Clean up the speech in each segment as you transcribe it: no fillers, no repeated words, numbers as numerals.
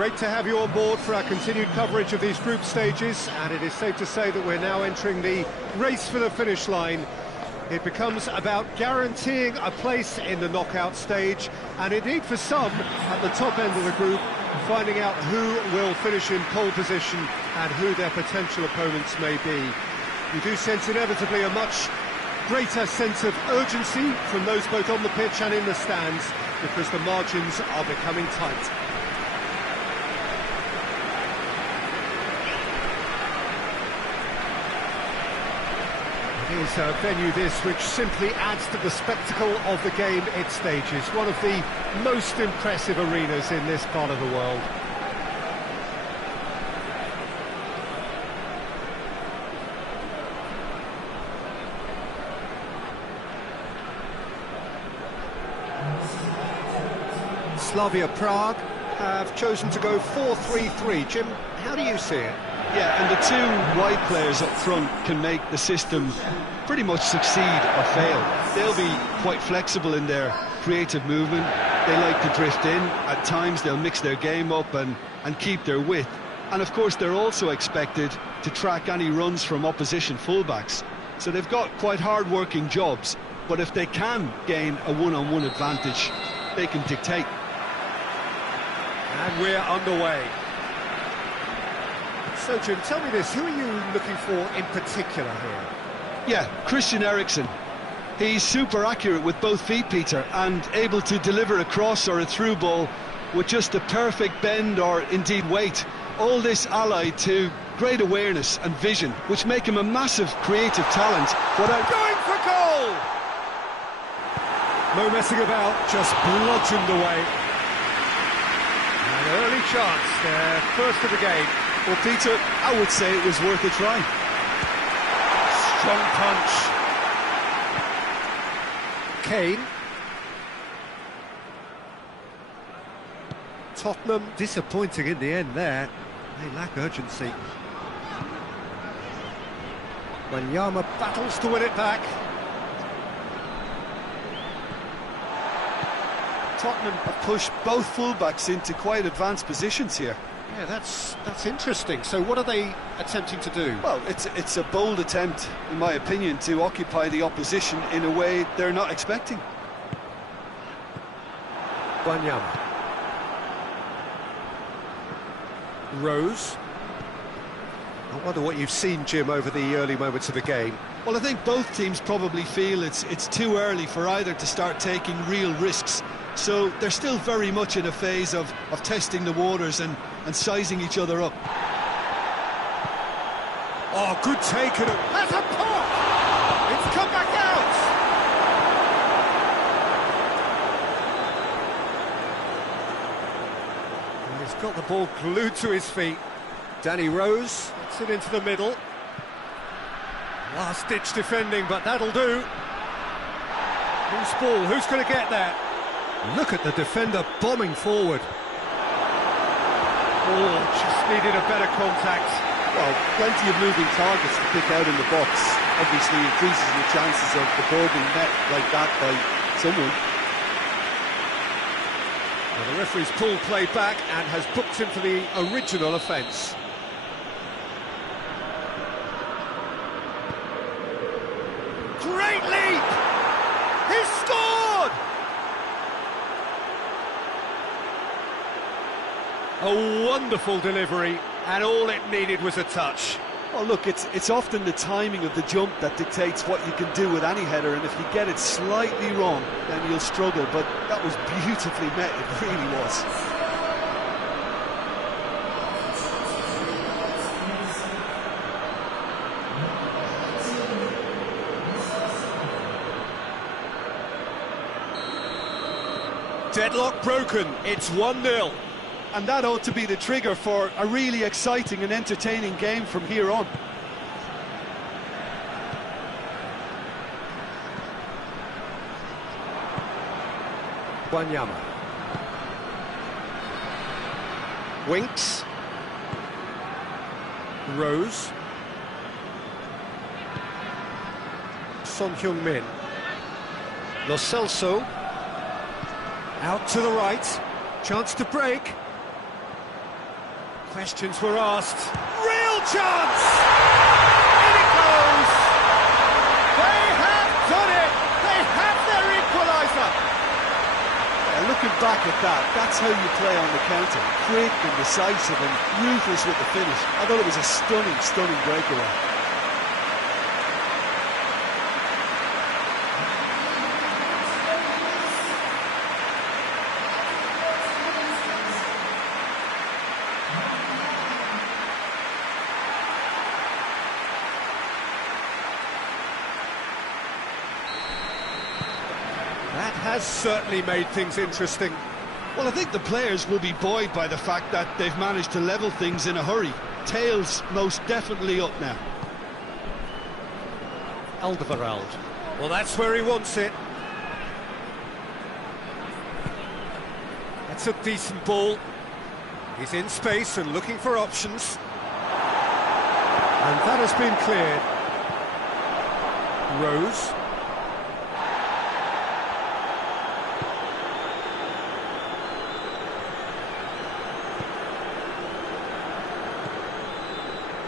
great to have you on board for our continued coverage of these group stages, and it is safe to say that we're now entering the race for the finish line. It becomes about guaranteeing a place in the knockout stage, and indeed for some, at the top end of the group, finding out who will finish in pole position and who their potential opponents may be. You do sense inevitably a much greater sense of urgency from those both on the pitch and in the stands, because the margins are becoming tight. It is a venue this which simply adds to the spectacle of the game it stages. One of the most impressive arenas in this part of the world. Slavia Prague have chosen to go 4-3-3. Jim, how do you see it? Yeah, and the two wide players up front can make the system pretty much succeed or fail. They'll be quite flexible in their creative movement. They like to drift in. At times they'll mix their game up and keep their width. And of course they're also expected to track any runs from opposition fullbacks. So they've got quite hard-working jobs, but if they can gain a one-on-one advantage, they can dictate. And we're underway. So, Jim, tell me this, who are you looking for in particular here? Yeah, Christian Eriksen. He's super accurate with both feet, Peter, and able to deliver a cross or a through ball with just the perfect bend or indeed weight. All this allied to great awareness and vision, which make him a massive creative talent without going for goal! No messing about, just bludgeoned away. An early chance, their first of the game. Well, Peter, I would say it was worth a try. Strong punch. Kane. Tottenham disappointing in the end there. They lack urgency. Wanyama battles to win it back. Tottenham have pushed both fullbacks into quite advanced positions here. Yeah, that's interesting. So what are they attempting to do? Well, it's a bold attempt, in my opinion, to occupy the opposition in a way they're not expecting. Wanyama. Rose. I wonder what you've seen, Jim, over the early moments of the game. Well, I think both teams probably feel it's too early for either to start taking real risks. So they're still very much in a phase of testing the waters and sizing each other up. Oh, good take, and that's a pop! It's come back out! And he's got the ball glued to his feet. Danny Rose gets it into the middle. Last-ditch defending, but that'll do. Who's ball? Who's going to get there? Look at the defender bombing forward. Oh, just needed a better contact. Well, plenty of moving targets to pick out in the box. Obviously increases the chances of the ball being met like that by someone. Well, the referee's pulled play back and has booked him for the original offence. Great leap! He's scored! A wonderful delivery, and all it needed was a touch. Well, look, it's often the timing of the jump that dictates what you can do with any header, and if you get it slightly wrong, then you'll struggle, but that was beautifully met, it really was. Deadlock broken, it's 1-0. And that ought to be the trigger for a really exciting and entertaining game from here on. Wanyama. Winks. Rose. Son Heung-min. Lo Celso. Out to the right. Chance to break. Questions were asked. Real chance! In it goes! They have done it! They have their equaliser! Looking back at that, that's how you play on the counter. Quick and decisive and ruthless with the finish. I thought it was a stunning, stunning breakaway. That has certainly made things interesting. Well, I think the players will be buoyed by the fact that they've managed to level things in a hurry. Tails most definitely up now. Alderweireld. Well, that's where he wants it. That's a decent ball. He's in space and looking for options. And that has been cleared. Rose.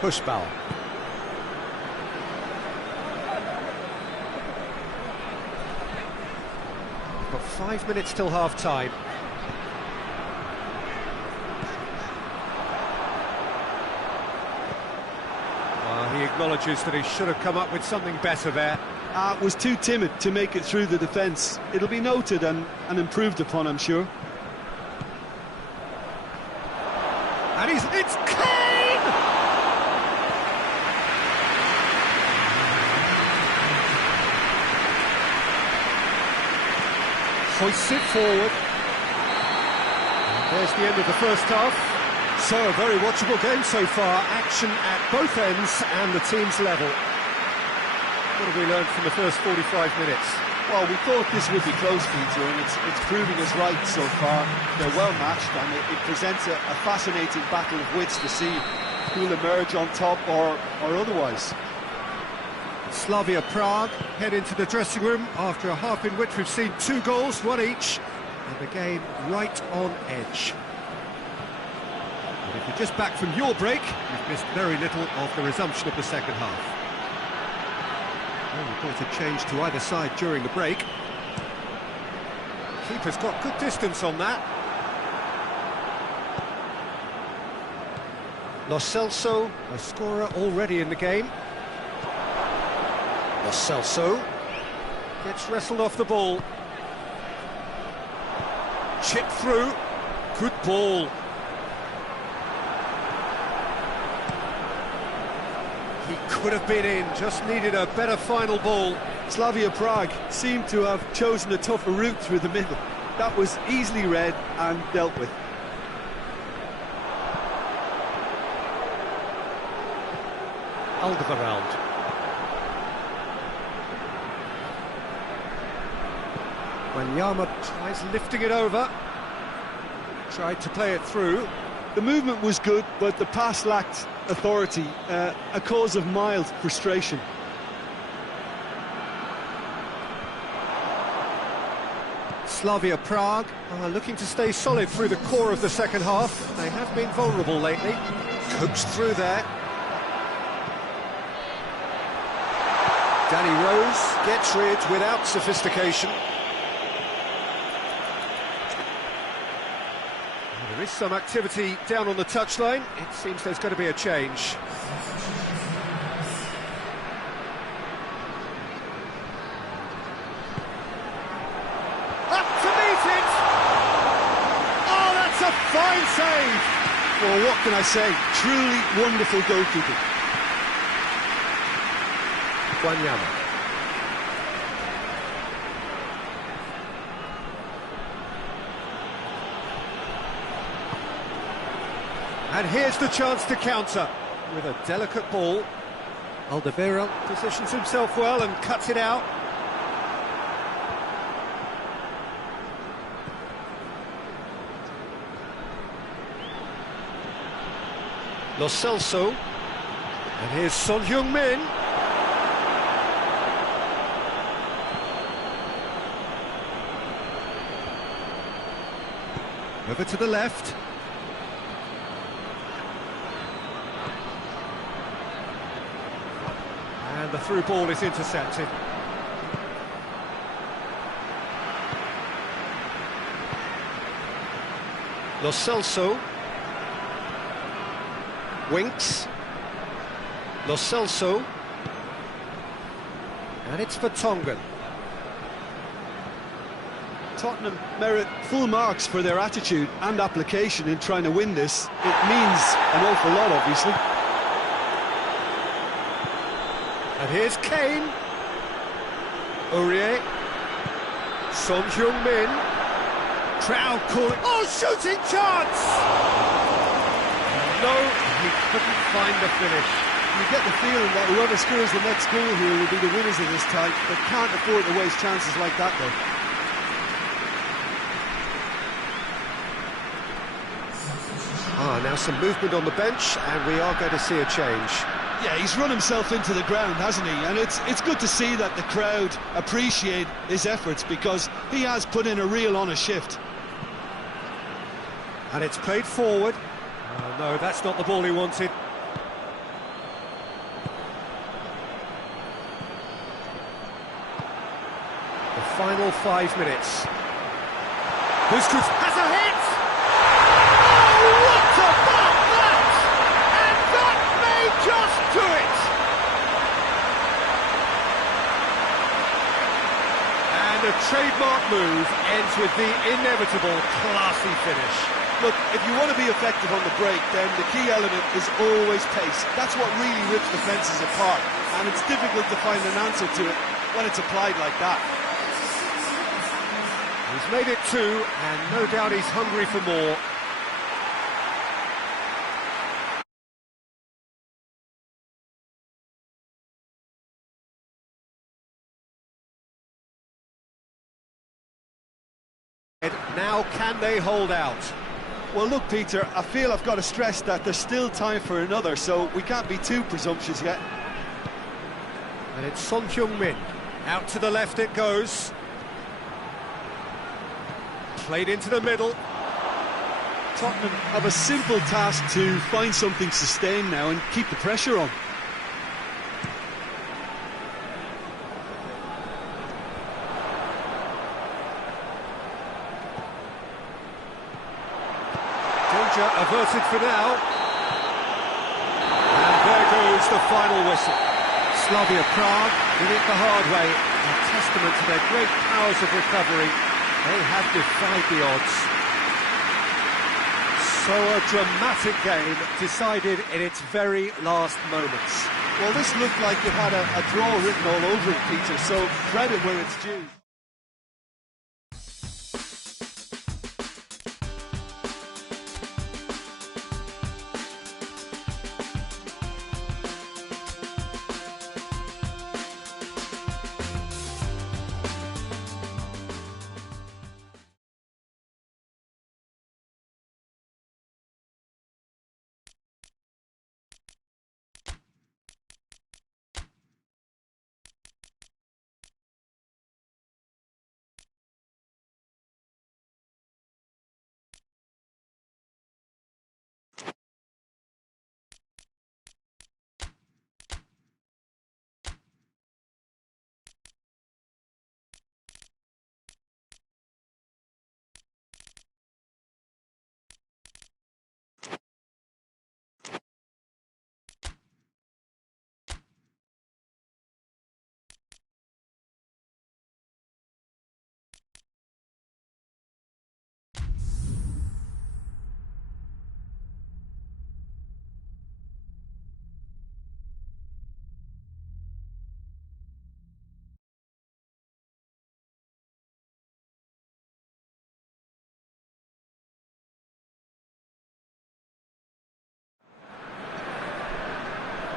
Pushbauer. Got 5 minutes till half-time. He acknowledges that he should have come up with something better there. Was too timid to make it through the defence. It'll be noted and improved upon, I'm sure. And it's Kane! Hoists it forward. There's the end of the first half. So, a very watchable game so far. Action at both ends and the team's level. What have we learned from the first 45 minutes? Well, we thought this would be close, Peter, and it's proving us right so far. They're well matched, and it presents a fascinating battle of wits to see who'll emerge on top or otherwise. Slavie Prague head into the dressing room after a half in which we've seen 2 goals, 1 each, and the game right on edge. And if you're just back from your break, you've missed very little of the resumption of the second half. No report of change to either side during the break. Keeper's got good distance on that. Lo Celso, a scorer already in the game. Lo Celso gets wrestled off the ball. Chip through. Good ball. He could have been in, just needed a better final ball. Slavia Prague seemed to have chosen a tougher route through the middle. That was easily read and dealt with. Alderweireld. Wanyama tries lifting it over. Tried to play it through. The movement was good, but the pass lacked authority, a cause of mild frustration. Slavia Prague are looking to stay solid through the core of the second half. They have been vulnerable lately. Coaxed through there. Danny Rose gets rid without sophistication. There is some activity down on the touchline. It seems there's going to be a change. Up to meet it! Oh, that's a fine save! Well, what can I say? Truly wonderful goalkeeping. Wanyama. And here's the chance to counter with a delicate ball. Alderweireld positions himself well and cuts it out. Lo Celso. And here's Son Heung-min. Over to the left. the through ball is intercepted. Lo Celso. Winks. Lo Celso. And it's for Tongan. Tottenham merit full marks for their attitude and application in trying to win this. It means an awful lot, obviously. And here's Kane. Aurier. Son Heung-min. Crowd calling. Oh, shooting chance! No, he couldn't find the finish. You get the feeling that whoever scores the next goal here will be the winners of this tie. They can't afford to waste chances like that, though. Now some movement on the bench, and we are going to see a change. Yeah, he's run himself into the ground, hasn't he? And it's good to see that the crowd appreciate his efforts, because he has put in a real honest shift. And it's played forward. No, that's not the ball he wanted. The final 5 minutes. Busquets has a hit! Oh, what about that? And that may just do it! And a trademark move ends with the inevitable classy finish. Look, if you want to be effective on the break, then the key element is always pace. That's what really rips defences apart, and it's difficult to find an answer to it when it's applied like that. He's made it 2, and no doubt he's hungry for more. Now can they hold out? Well, look, Peter, I feel I've got to stress that there's still time for another, so we can't be too presumptuous yet. And it's Son Heung-min. Out to the left it goes. Played into the middle. Tottenham have a simple task to find something sustained now and keep the pressure on. Danger averted for now. And there goes the final whistle. Slavie Prague did it the hard way. A testament to their great powers of recovery. They have defied the odds. So a dramatic game decided in its very last moments. Well, this looked like it had a draw written all over it, Peter, so credit where it's due.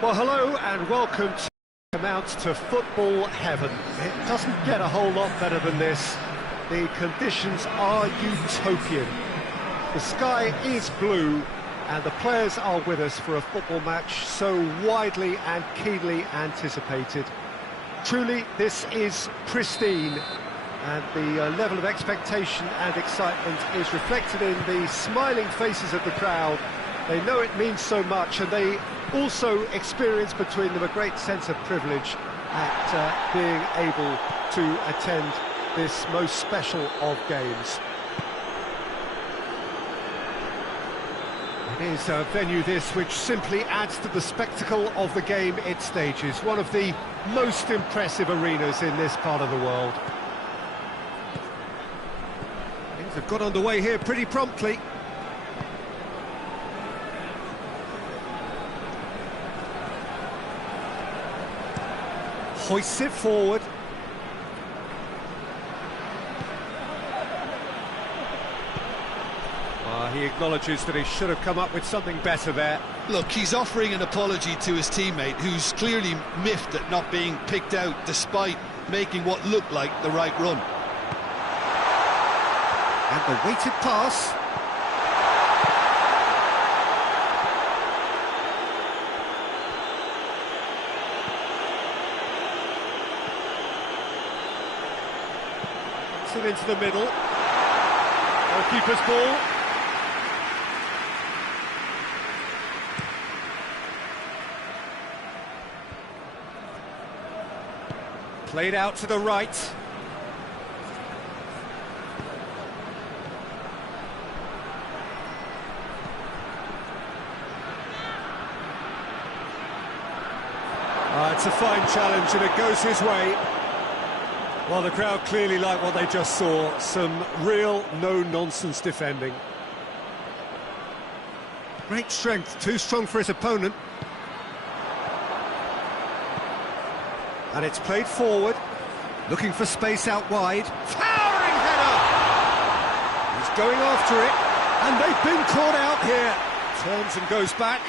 Well, hello and welcome to amounts to football heaven. It doesn't get a whole lot better than this. The conditions are utopian. The sky is blue and the players are with us for a football match so widely and keenly anticipated. Truly, this is pristine, and the level of expectation and excitement is reflected in the smiling faces of the crowd. They know it means so much, and they also experience between them a great sense of privilege at being able to attend this most special of games. It is a venue this which simply adds to the spectacle of the game it stages, one of the most impressive arenas in this part of the world. Things have got underway here pretty promptly. Hoists it forward. He acknowledges that he should have come up with something better there. Look, he's offering an apology to his teammate, who's clearly miffed at not being picked out despite making what looked like the right run. And the weighted pass. It's it into the middle. Goalkeeper's ball. Played out to the right. It's a fine challenge and it goes his way. Well, the crowd clearly like what they just saw. Some real no-nonsense defending. Great strength, too strong for his opponent. And it's played forward, looking for space out wide. Towering header! He's going after it, and they've been caught out here. Turns and goes back.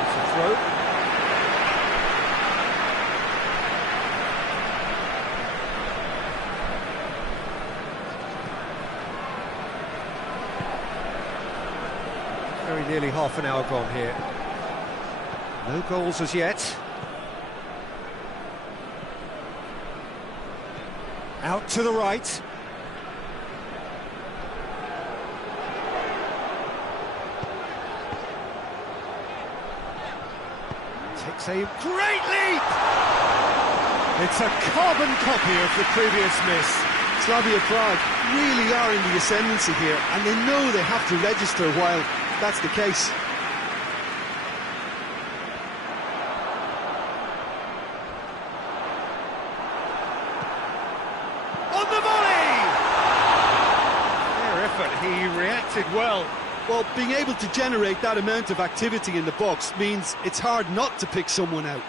It's a throw. Very nearly half an hour gone here. No goals as yet. Out to the right. Takes a great leap! It's a carbon copy of the previous miss. Slavia Prague really are in the ascendancy here, and they know they have to register while that's the case. On the volley! Fair effort, he reacted well. Well, being able to generate that amount of activity in the box means it's hard not to pick someone out.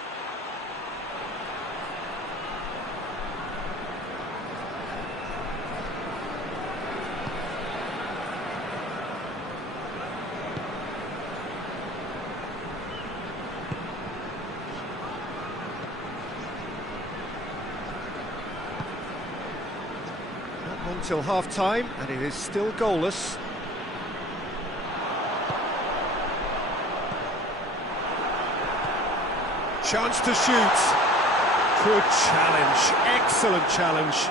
Until half-time, and it is still goalless. Chance to shoot. Good challenge, excellent challenge.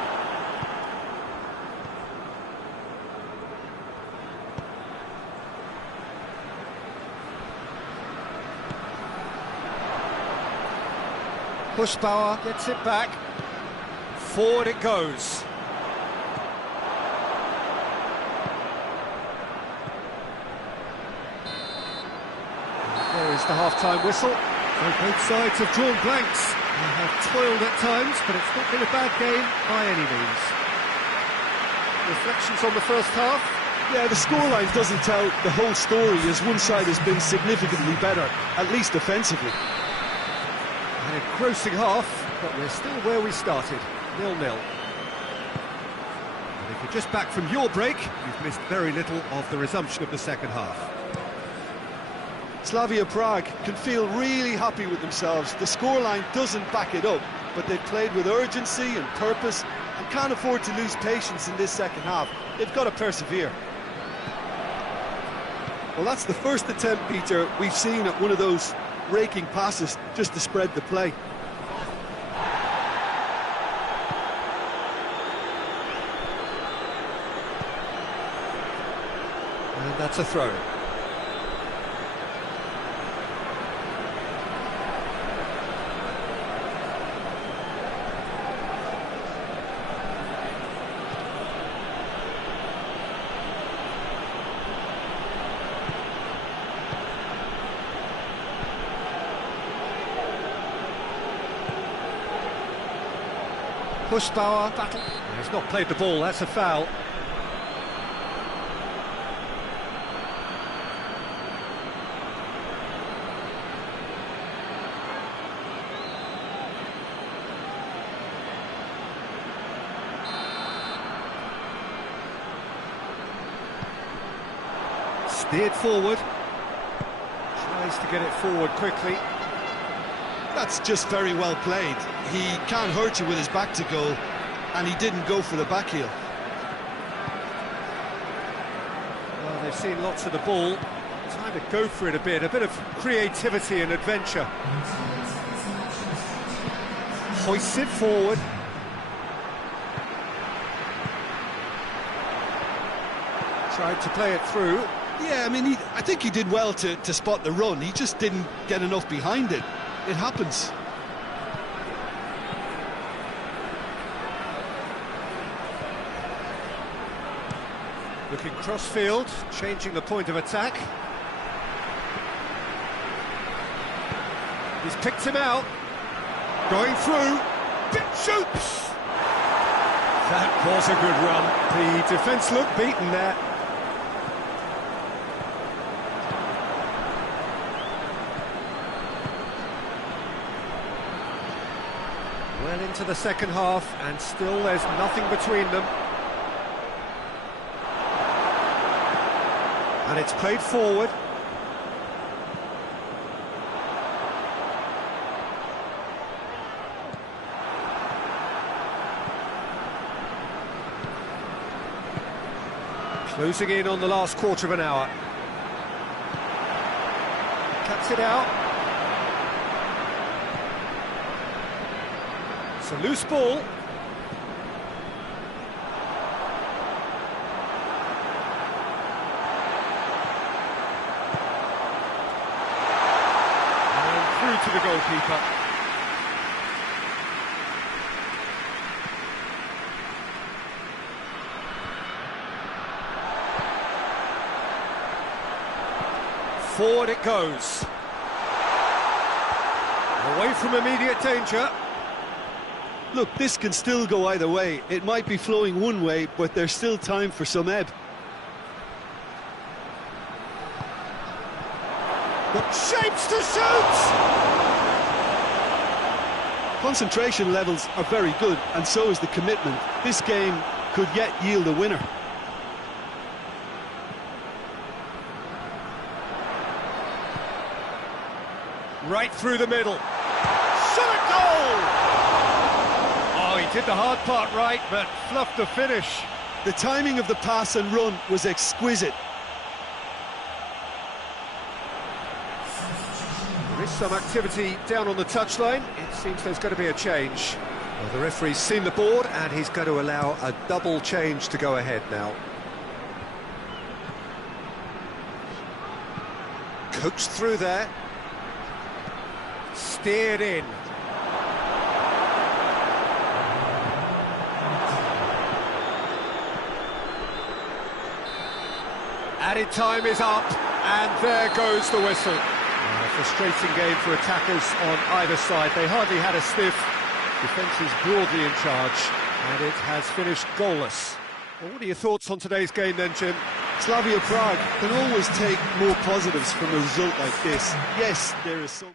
Pushbauer gets it back. Forward it goes. There is the half-time whistle. So both sides have drawn blanks. They have toiled at times, but it's not been a bad game by any means. Reflections on the first half? Yeah, the scoreline doesn't tell the whole story, as one side has been significantly better, at least defensively. An engrossing half, but we're still where we started, 0-0. And if you're just back from your break, you've missed very little of the resumption of the second half. Slavia Prague can feel really happy with themselves. The scoreline doesn't back it up, but they've played with urgency and purpose and can't afford to lose patience in this second half. They've got to persevere. Well, that's the first attempt, Peter, we've seen at one of those raking passes just to spread the play. And that's a throw. Pushbauer, battle. He's not played the ball, that's a foul. Steered forward. Tries to get it forward quickly. That's just very well played. He can't hurt you with his back to goal, and he didn't go for the back heel. Well, they've seen lots of the ball. Time to go for it a bit of creativity and adventure. Hoists it forward. Tried to play it through. Yeah, I mean, I think he did well to spot the run. He just didn't get enough behind it. It happens. Looking cross-field, changing the point of attack. He's picked him out. Going through. Shoots! That was a good run. The defence looked beaten there. Well into the second half, and still there's nothing between them. And it's played forward. Closing in on the last quarter of an hour. Cuts it out. It's a loose ball. And through to the goalkeeper. Forward it goes. Away from immediate danger. Look, this can still go either way. It might be flowing one way, but there's still time for some ebb. Got shapes to shoot! Concentration levels are very good, and so is the commitment. This game could yet yield a winner. Right through the middle. Shot at goal! Oh, he did the hard part right, but fluffed the finish. The timing of the pass and run was exquisite. There is some activity down on the touchline. It seems there's going to be a change. Well, the referee's seen the board, and he's going to allow a double change to go ahead now. Coaxed through there. Steered in. Added time is up, and there goes the whistle. Frustrating game for attackers on either side. They hardly had a sniff. Defence is broadly in charge, and it has finished goalless. Well, what are your thoughts on today's game then, Jim? Slavia Prague can always take more positives from a result like this. Yes, there is some...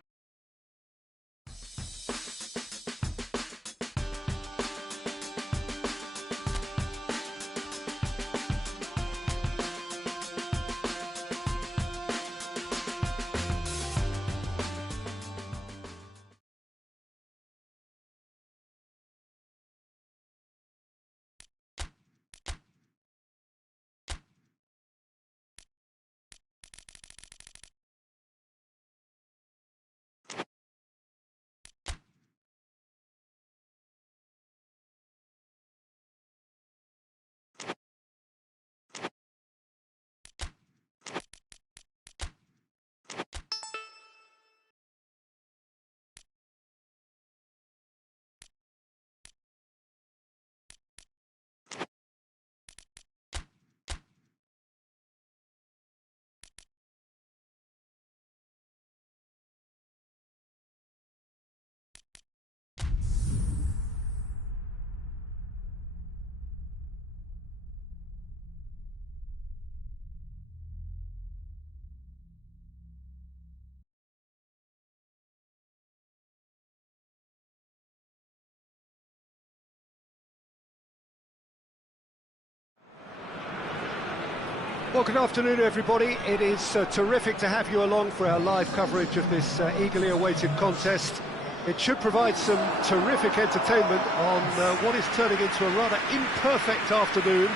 Well, good afternoon, everybody. It is terrific to have you along for our live coverage of this eagerly awaited contest. It should provide some terrific entertainment on what is turning into a rather imperfect afternoon.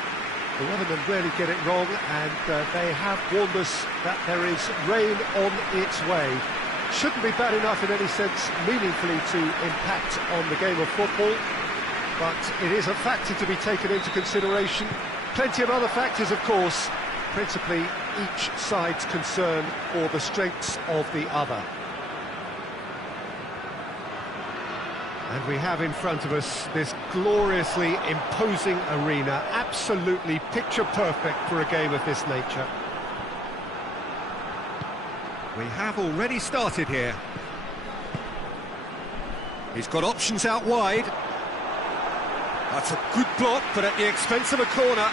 The weathermen rarely get it wrong, and they have warned us that there is rain on its way. Shouldn't be bad enough in any sense meaningfully to impact on the game of football, but it is a factor to be taken into consideration. Plenty of other factors, of course, principally each side's concern for the strengths of the other. And we have in front of us this gloriously imposing arena, absolutely picture perfect for a game of this nature. We have already started here. He's got options out wide. That's a good block, but at the expense of a corner.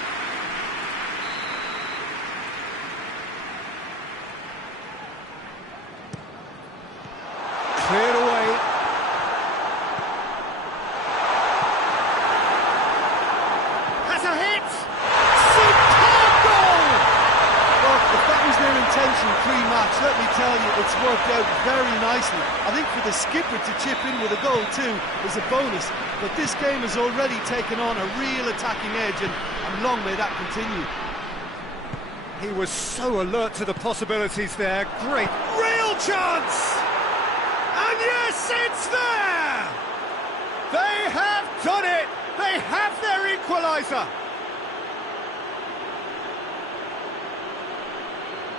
Cleared away. Has a hit! Superb goal! Well, if that was their intention pre-match, let me tell you, it's worked out very nicely. I think for the skipper to chip in with a goal too is a bonus, but this game has already taken on a real attacking edge, and long may that continue. He was so alert to the possibilities there. Great, real chance! And yes, it's there! They have done it! They have their equaliser!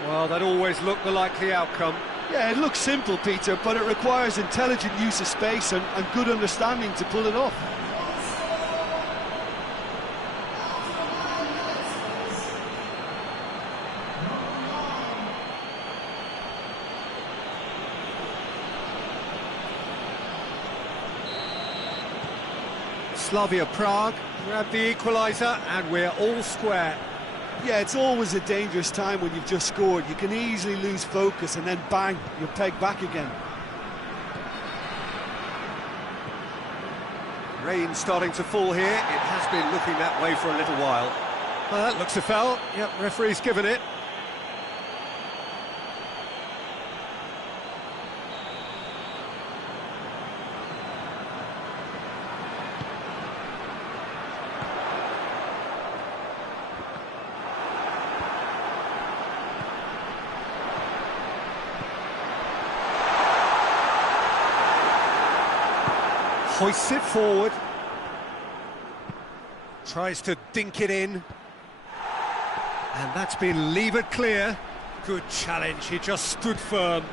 Well, that always looked the likely outcome. Yeah, it looks simple, Peter, but it requires intelligent use of space and good understanding to pull it off. Slavie Prague grabbed the equaliser, and we're all square. Yeah, it's always a dangerous time when you've just scored. You can easily lose focus and then bang, you're pegged back again. Rain starting to fall here. It has been looking that way for a little while. Well, that looks a foul. Yep, referee's given it. Hoists it forward, tries to dink it in, and that's been levered clear. Good challenge, he just stood firm.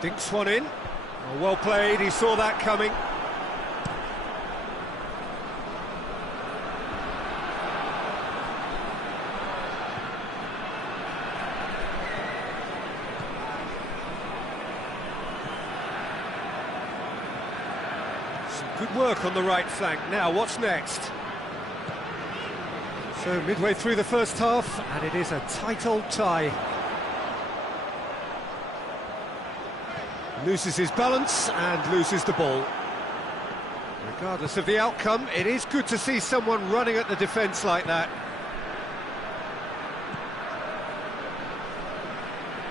Dinks one in, oh, well played, he saw that coming. Good work on the right flank. Now, what's next? So, midway through the first half, and it is a tight old tie. Loses his balance and loses the ball. Regardless of the outcome, it is good to see someone running at the defence like that.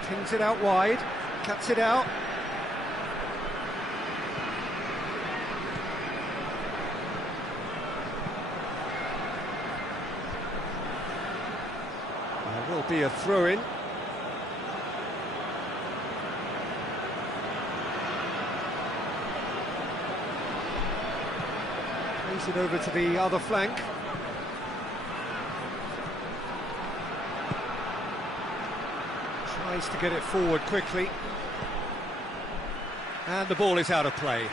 Pings it out wide, cuts it out. Will be a throw-in. Plays it over to the other flank. Tries to get it forward quickly. And the ball is out of play.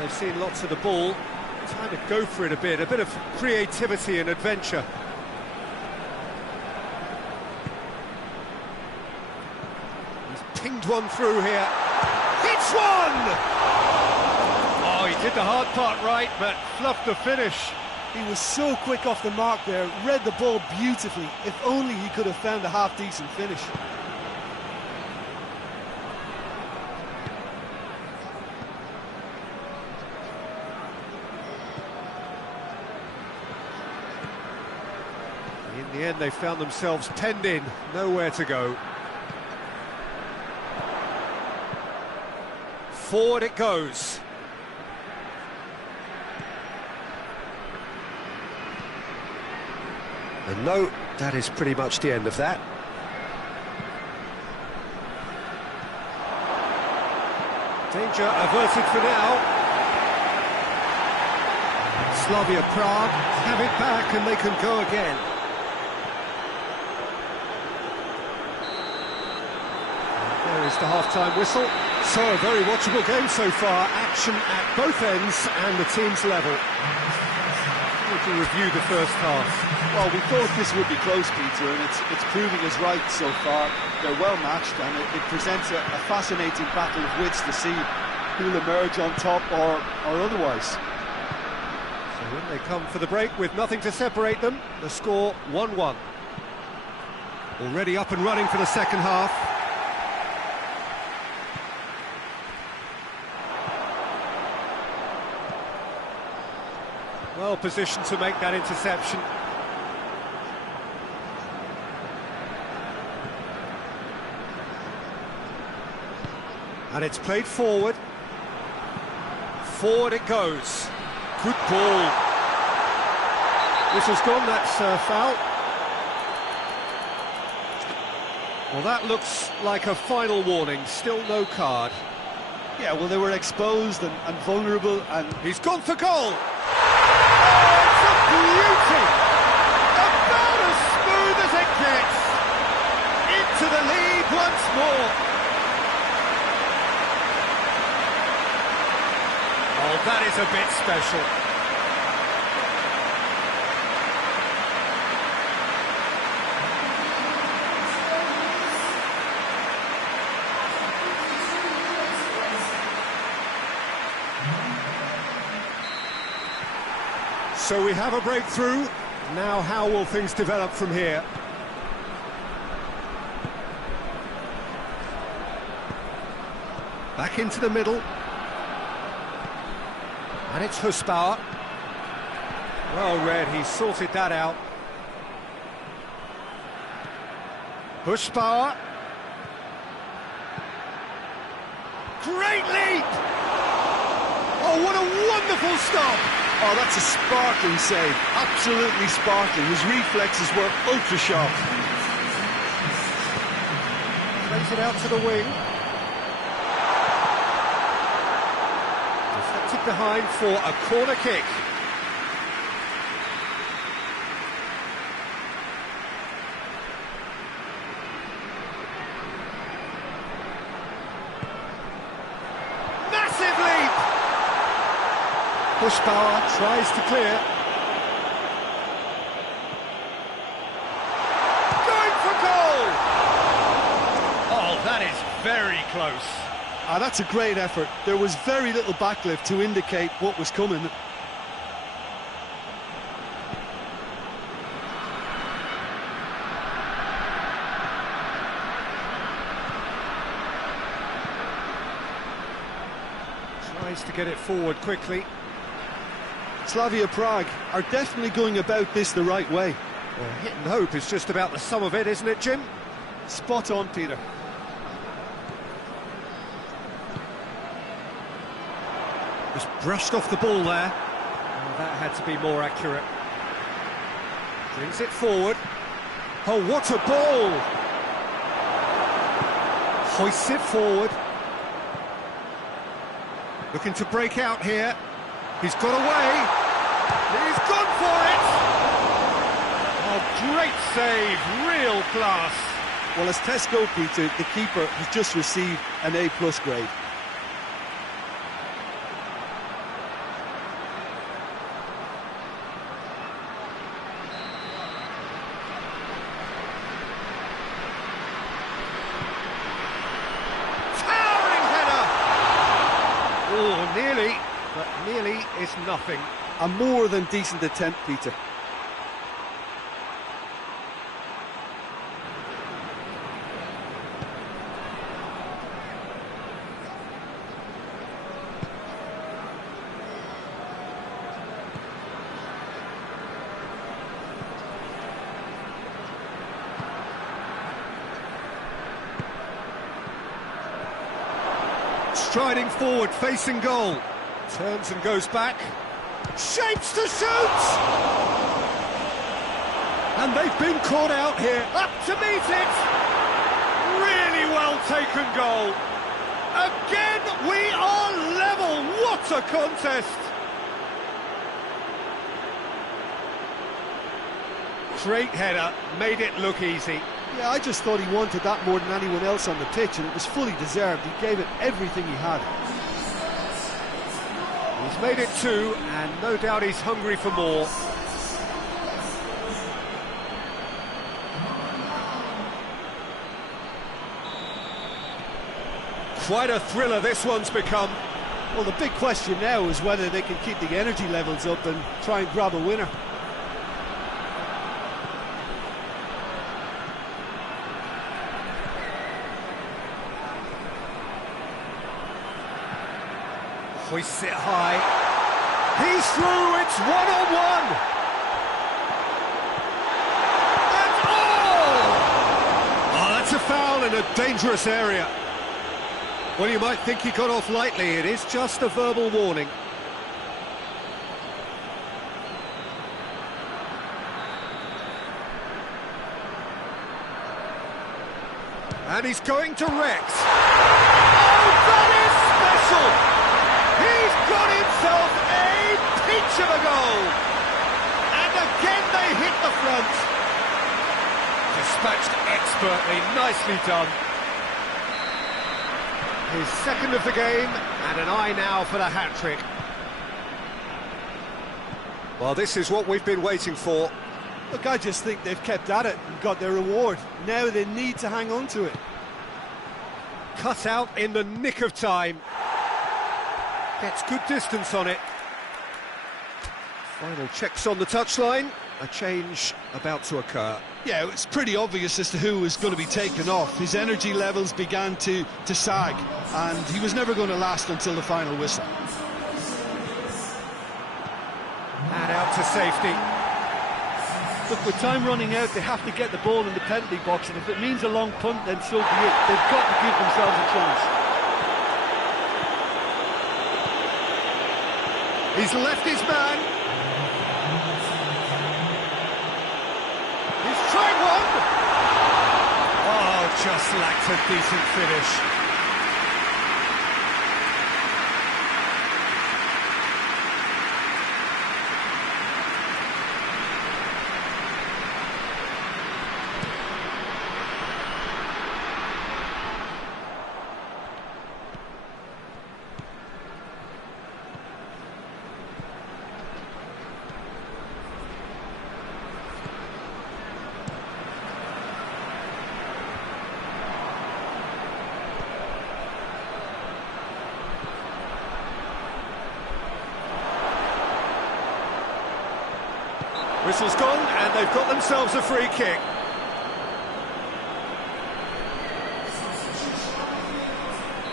They've seen lots of the ball, time to go for it a bit of creativity and adventure. He's pinged one through here, hits one! Oh, he Did the hard part right, but fluffed the finish. He was so quick off the mark there, read the ball beautifully. If only he could have found a half-decent finish. In the end, they found themselves penned in, nowhere to go. Forward it goes. And no, that is pretty much the end of that. Danger averted for now. Slavie Prague have it back and they can go again. There is the half-time whistle. So, a very watchable game so far. Action at both ends and the team's level. To review the first half. Well, we thought this would be close, Peter, and it's proving us right so far. They're well matched, and it presents a fascinating battle of wits to see who'll emerge on top or otherwise. So when they come for the break with nothing to separate them, the score 1-1. Already up and running for the second half. Well positioned to make that interception. And it's played forward. Forward it goes. Good ball. Whistle's gone, that's foul. Well, that looks like a final warning, still no card. Yeah, well, they were exposed and vulnerable, and he's gone for goal! Beauty! About as smooth as it gets! Into the lead once more! Oh, that is a bit special. So we have a breakthrough. Now how will things develop from here? Back into the middle. And it's Husbauer. Well read, he sorted that out. Husbauer. Great leap! Oh, what a wonderful stop! oh, that's a sparkling save, absolutely sparkling. His reflexes were ultra sharp. Plays it out to the wing. Deflected behind for a corner kick. Massive leap! Husbauer tries to clear. Going for goal! Oh, that is very close. Ah, that's a great effort. There was very little backlift to indicate what was coming. Tries to get it forward quickly. Slavia Prague are definitely going about this the right way. Well, hit and hope is just about the sum of it, isn't it, Jim? Spot on, Peter. Just brushed off the ball there. Oh, that had to be more accurate. Brings it forward. Oh, what a ball! Hoists it forward. Looking to break out here. He's got away. He's gone for it! Oh, great save, real class. Well, as tests go, Peter, the keeper has just received an A+ grade. Towering header! Oh, nearly. but nearly is nothing. A more than decent attempt, Peter. Striding forward, facing goal. Turns and goes back. Shapes to shoot! And they've been caught out here. Up to meet it! Really well taken goal. Again, we are level. What a contest! Great header, made it look easy. Yeah, I just thought he wanted that more than anyone else on the pitch, and it was fully deserved. He gave it everything he had. He's made it 2, and no doubt he's hungry for more. Quite a thriller this one's become. Well, the big question now is whether they can keep the energy levels up and try and grab a winner. Hoists it high. He's through, it's 1-on-1. And oh, that's a foul in a dangerous area. Well, you might think he got off lightly. It is just a verbal warning. And he's going to Rex. Oh, that is special! He's got himself a peach of a goal! And again they hit the front. Dispatched expertly, nicely done. His second of the game, and an eye now for the hat-trick. Well, this is what we've been waiting for. Look, I just think they've kept at it and got their reward. Now they need to hang on to it. Cut out in the nick of time. Gets good distance on it. Final checks on the touchline. A change about to occur. Yeah, it's pretty obvious as to who was going to be taken off. His energy levels began to sag, and he was never going to last until the final whistle. And out to safety. Look, with time running out, they have to get the ball in the penalty box, and if it means a long punt, then so be it. They've got to give themselves a chance. He's left his man. He's tried one. Oh, just lacked a decent finish. Whistle's gone, and they've got themselves a free kick.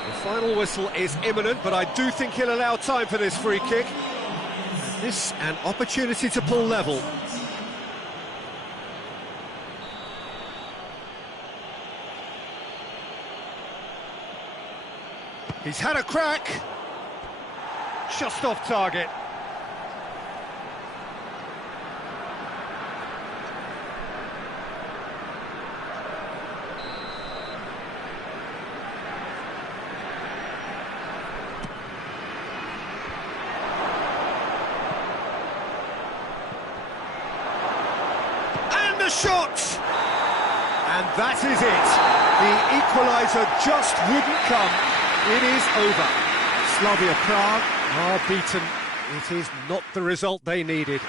The final whistle is imminent, but I do think he'll allow time for this free kick. This an opportunity to pull level. He's had a crack. Just off target. Shot! And that is it. The equaliser just wouldn't come. It is over. Slavie Prague are beaten. It is not the result they needed.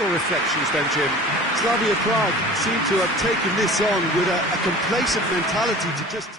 Your reflections then, Jim? Slavie Prague seem to have taken this on with a complacent mentality to just...